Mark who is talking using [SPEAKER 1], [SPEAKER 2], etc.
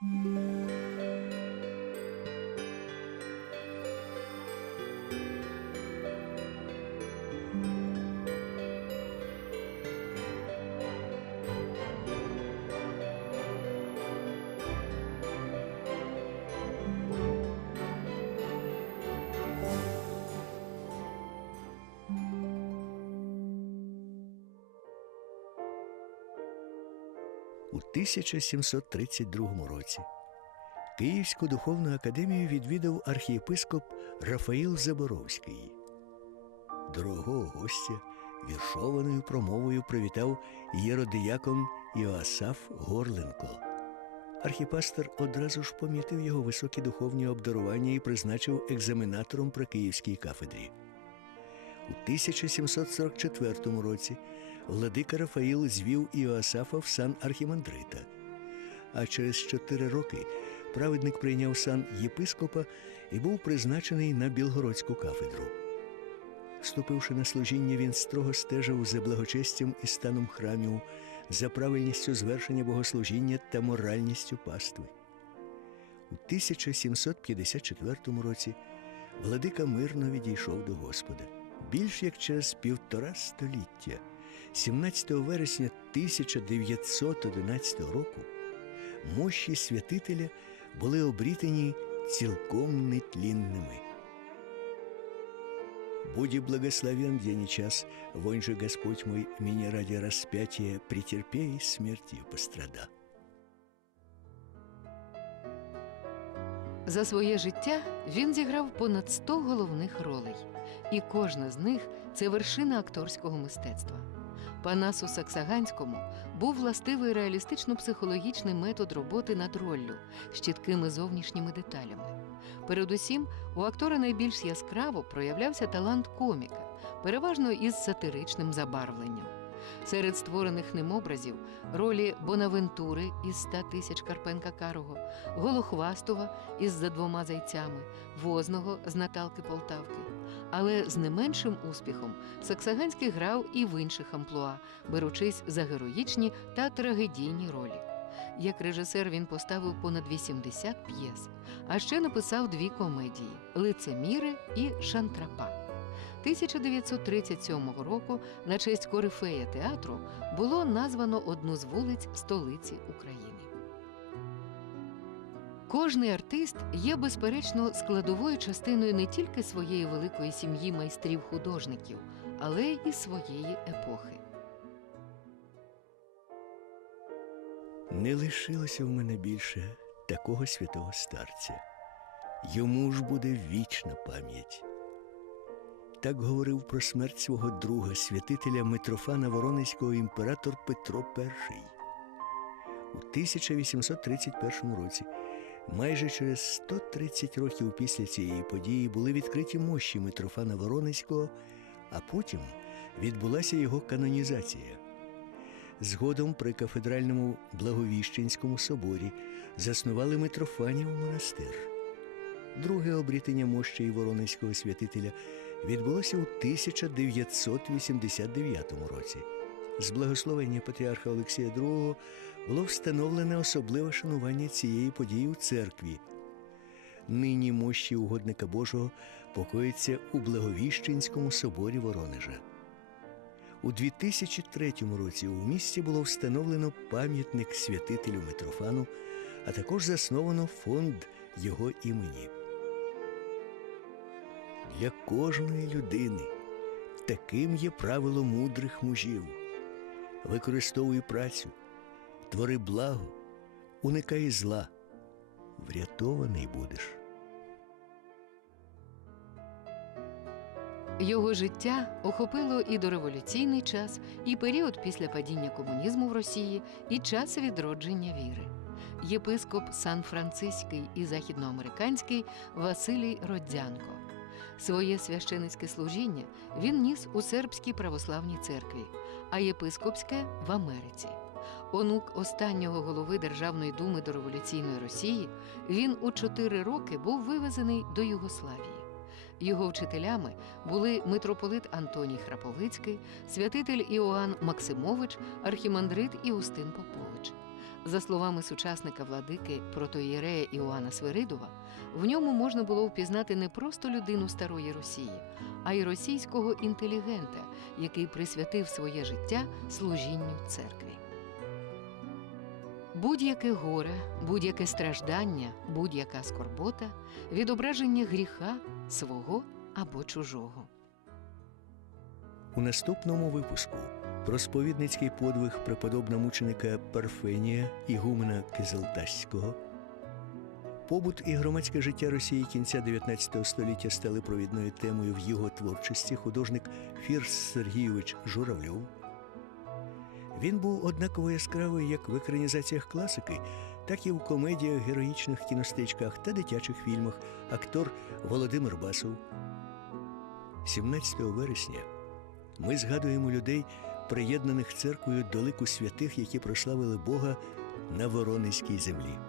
[SPEAKER 1] Música У 1732 році Київську духовну академію відвідав архієпископ Рафаїл Заборовський. Дорогого гостя віршованою промовою привітав єродиякон Іоасаф Горленко. Архіпастер одразу ж помітив його високі духовні обдарування і призначив екзаменатором при Київській кафедрі. У 1744 році владика Рафаїл звів Іоасафа в сан архімандрита. А через чотири роки праведник прийняв сан єпископа і був призначений на Білгородську кафедру. Вступивши на служіння, він строго стежив за благочестям і станом храмів, за правильністю звершення богослужіння та моральністю пастви. У 1754 році владика мирно відійшов до Господа. Більш як через півтора століття, 17 вересня 1911 року, мощі святителя були обрітені цілком нетлінними. Будь благословен день и час, вонь же Господь мой, меня ради распятия претерпей смертью пострада.
[SPEAKER 2] За своє життя він зіграв понад 100 головних ролей, і кожна з них це вершина акторського мистецтва. Панасу Саксаганському був властивий реалістично-психологічний метод роботи над роллю з чіткими зовнішніми деталями. Передусім, у актора найбільш яскраво проявлявся талант коміка, переважно із сатиричним забарвленням. Серед створених ним образів ролі Бонавентури із ста тисяч Карпенка Карого, Голохвастова із за двома зайцями, Возного з Наталки Полтавки. Але з не меншим успіхом Саксаганський грав і в інших амплуа, беручись за героїчні та трагедійні ролі. Як режисер він поставив понад 80 п'єс, а ще написав дві комедії Лицеміри і Шантрапа. 1937 року на честь корифея театру було названо одну з вулиць столиці України. Кожний артист є безперечно складовою частиною не тільки своєї великої сім'ї майстрів-художників, але і своєї епохи.
[SPEAKER 1] Не лишилося в мене більше такого святого старця. Йому ж буде вічна пам'ять. Так говорив про смерть свого друга, святителя Митрофана Воронезького імператор Петро І. У 1831 році, майже через 130 років після цієї події, були відкриті мощі Митрофана Воронезького, а потім відбулася його канонізація. Згодом при кафедральному Благовіщенському соборі заснували Митрофанів монастир. Друге обрітення мощей Воронезького святителя відбулося у 1989 році. З благословення патріарха Олексія II було встановлене особливе шанування цієї події у церкві. Нині мощі угодника Божого покоїться у Благовіщенському соборі Воронежа. У 2003 році у місті було встановлено пам'ятник святителю Митрофану, а також засновано фонд його імені. Для кожної людини таким є правило мудрих мужів. Використовуй працю, твори благо, уникай зла, врятований будеш.
[SPEAKER 2] Його життя охопило і дореволюційний час, і період після падіння комунізму в Росії, і час відродження віри. Єпископ Сан-Франциський і західноамериканський Василій Родзянко. Своє священицьке служіння він ніс у сербській православній церкві, а єпископське в Америці. Онук останнього голови Державної думи до революційної Росії, він у чотири роки був вивезений до Югославії. Його вчителями були митрополит Антоній Храповицький, святитель Іоанн Максимович, архімандрит Іустин Попович. За словами сучасника владики протоєрея Іоанна Свиридова, в ньому можна було впізнати не просто людину старої Росії, а й російського інтелігента, який присвятив своє життя служінню церкві. Будь-яке горе, будь-яке страждання, будь-яка скорбота відображення гріха свого або чужого.
[SPEAKER 1] У наступному випуску про сповідницький подвиг преподобна мученика Парфенія Ігумена Кизилтаського. Побут і громадське життя Росії кінця 19 століття стали провідною темою в його творчості художник Фірс Сергійович Журавльов. Він був однаково яскравий як в екранізаціях класики, так і в комедіях, героїчних кіностичках та дитячих фільмах актор Володимир Басов. 17 вересня ми згадуємо людей, приєднаних церквою до лику святих, які прославили Бога на Воронезькій землі.